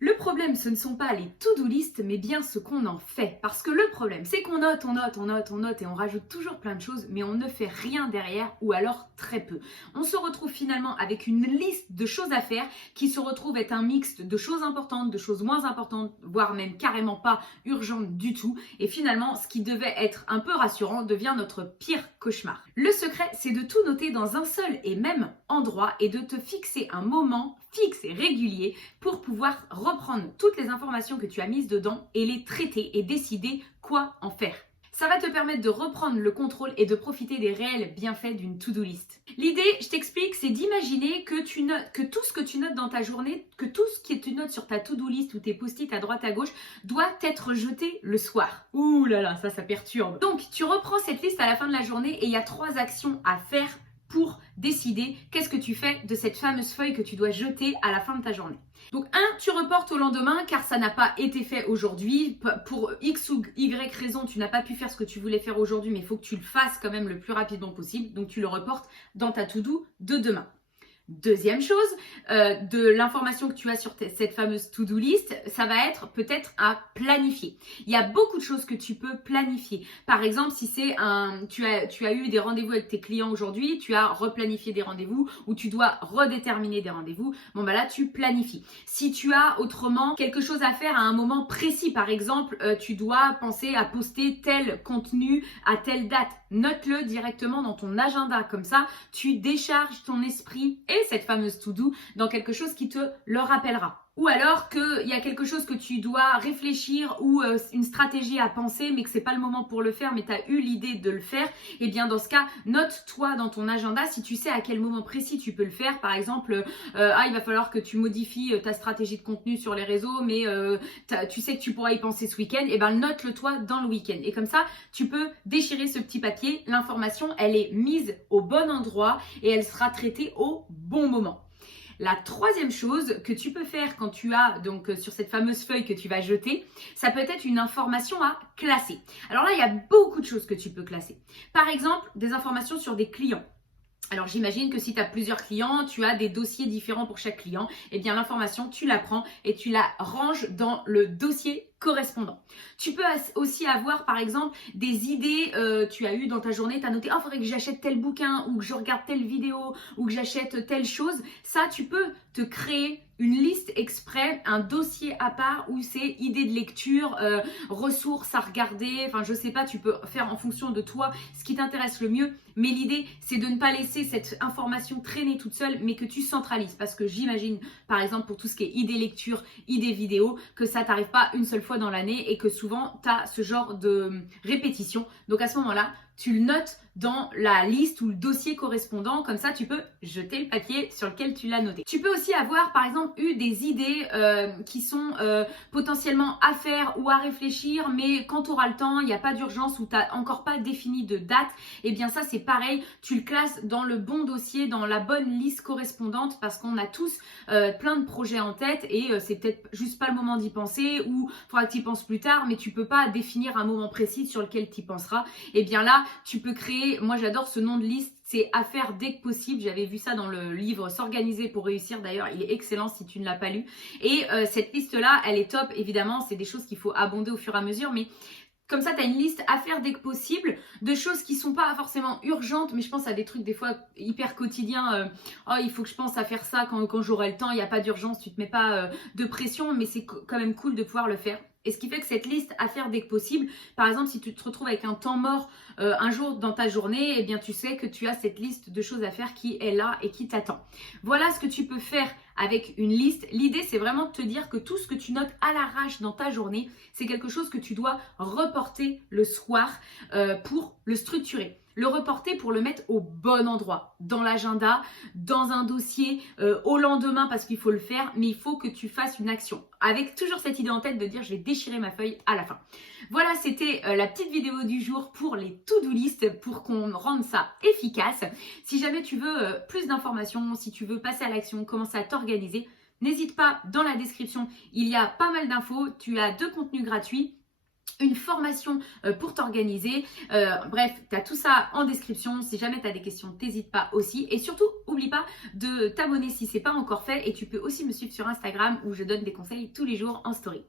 Le problème, ce ne sont pas les to-do list, mais bien ce qu'on en fait. Parce que le problème, c'est qu'on note, on note et on rajoute toujours plein de choses, mais on ne fait rien derrière ou alors très peu. On se retrouve finalement avec une liste de choses à faire qui se retrouve être un mix de choses importantes, de choses moins importantes, voire même carrément pas urgentes du tout. Et finalement, ce qui devait être un peu rassurant devient notre pire cauchemar. Le secret, c'est de tout noter dans un seul et même endroit et de te fixer un moment fixe et régulier pour pouvoir reprendre toutes les informations que tu as mises dedans et les traiter et décider quoi en faire. Ça va te permettre de reprendre le contrôle et de profiter des réels bienfaits d'une to-do list. L'idée, je t'explique, c'est d'imaginer que tout ce que tu notes dans ta journée, que tout ce que tu notes sur ta to-do list ou tes post-it à droite à gauche doit être jeté le soir. Ouh là là, ça perturbe. Donc, tu reprends cette liste à la fin de la journée et il y a 3 actions à faire pour décider qu'est-ce que tu fais de cette fameuse feuille que tu dois jeter à la fin de ta journée. Donc tu reportes au lendemain car ça n'a pas été fait aujourd'hui. Pour X ou Y raison, tu n'as pas pu faire ce que tu voulais faire aujourd'hui, mais il faut que tu le fasses quand même le plus rapidement possible. Donc tu le reportes dans ta to-do de demain. Deuxième chose, de l'information que tu as sur cette fameuse to-do list, ça va être peut-être à planifier. Il y a beaucoup de choses que tu peux planifier. Par exemple, si c'est tu as eu des rendez-vous avec tes clients aujourd'hui, tu as replanifié des rendez-vous ou tu dois redéterminer des rendez-vous, bon bah là tu planifies. Si tu as autrement quelque chose à faire à un moment précis, par exemple, tu dois penser à poster tel contenu à telle date, note-le directement dans ton agenda. Comme ça, tu décharges ton esprit et cette fameuse to-do dans quelque chose qui te le rappellera. Ou alors qu'il y a quelque chose que tu dois réfléchir ou une stratégie à penser mais que c'est pas le moment pour le faire mais tu as eu l'idée de le faire, et bien dans ce cas, note-toi dans ton agenda si tu sais à quel moment précis tu peux le faire. Par exemple, il va falloir que tu modifies ta stratégie de contenu sur les réseaux mais tu sais que tu pourras y penser ce week-end, et bien note-le toi dans le week-end. Et comme ça, tu peux déchirer ce petit papier, l'information elle est mise au bon endroit et elle sera traitée au bon moment. La troisième chose que tu peux faire quand tu as donc sur cette fameuse feuille que tu vas jeter, ça peut être une information à classer. Alors là, il y a beaucoup de choses que tu peux classer. Par exemple, des informations sur des clients. Alors j'imagine que si tu as plusieurs clients, tu as des dossiers différents pour chaque client. Eh bien l'information, tu la prends et tu la ranges dans le dossier correspondant. Tu peux aussi avoir par exemple des idées, tu as eu dans ta journée, tu as noté, il faudrait que j'achète tel bouquin ou que je regarde telle vidéo ou que j'achète telle chose. Ça, tu peux te créer une liste exprès, un dossier à part où c'est idées de lecture, ressources à regarder, enfin je sais pas, tu peux faire en fonction de toi ce qui t'intéresse le mieux, mais l'idée c'est de ne pas laisser cette information traîner toute seule, mais que tu centralises, parce que j'imagine par exemple pour tout ce qui est idées lecture, idées vidéo, que ça t'arrive pas une seule fois dans l'année et que souvent tu as ce genre de répétition. Donc à ce moment-là, tu le notes dans la liste ou le dossier correspondant, comme ça tu peux jeter le papier sur lequel tu l'as noté. Tu peux aussi avoir par exemple eu des idées qui sont potentiellement à faire ou à réfléchir, mais quand tu auras le temps, il n'y a pas d'urgence ou tu n'as encore pas défini de date, et bien ça c'est pareil, tu le classes dans le bon dossier, dans la bonne liste correspondante, parce qu'on a tous plein de projets en tête et c'est peut-être juste pas le moment d'y penser, ou il faudra que tu y penses plus tard, mais tu peux pas définir un moment précis sur lequel tu y penseras. Et bien là, tu peux créer, moi j'adore ce nom de liste, c'est à faire dès que possible. J'avais vu ça dans le livre S'organiser pour réussir, d'ailleurs il est excellent si tu ne l'as pas lu. Et cette liste là, elle est top, évidemment c'est des choses qu'il faut abonder au fur et à mesure, mais comme ça, tu as une liste à faire dès que possible de choses qui sont pas forcément urgentes, mais je pense à des trucs des fois hyper quotidiens. Il faut que je pense à faire ça quand j'aurai le temps, il n'y a pas d'urgence, tu te mets pas de pression, mais c'est quand même cool de pouvoir le faire. Et ce qui fait que cette liste à faire dès que possible, par exemple, si tu te retrouves avec un temps mort un jour dans ta journée, eh bien tu sais que tu as cette liste de choses à faire qui est là et qui t'attend. Voilà ce que tu peux faire avec une liste. L'idée, c'est vraiment de te dire que tout ce que tu notes à l'arrache dans ta journée, c'est quelque chose que tu dois reporter le soir pour le structurer. Le reporter pour le mettre au bon endroit, dans l'agenda, dans un dossier, au lendemain parce qu'il faut le faire, mais il faut que tu fasses une action. Avec toujours cette idée en tête de dire je vais déchirer ma feuille à la fin. Voilà, c'était la petite vidéo du jour pour les to-do list, pour qu'on rende ça efficace. Si jamais tu veux plus d'informations, si tu veux passer à l'action, commencer à t'organiser, n'hésite pas, dans la description, il y a pas mal d'infos. Tu as 2 contenus gratuits. une formation pour t'organiser. Bref, tu as tout ça en description. Si jamais tu as des questions, t'hésites pas aussi. Et surtout, oublie pas de t'abonner si c'est pas encore fait. Et tu peux aussi me suivre sur Instagram où je donne des conseils tous les jours en story.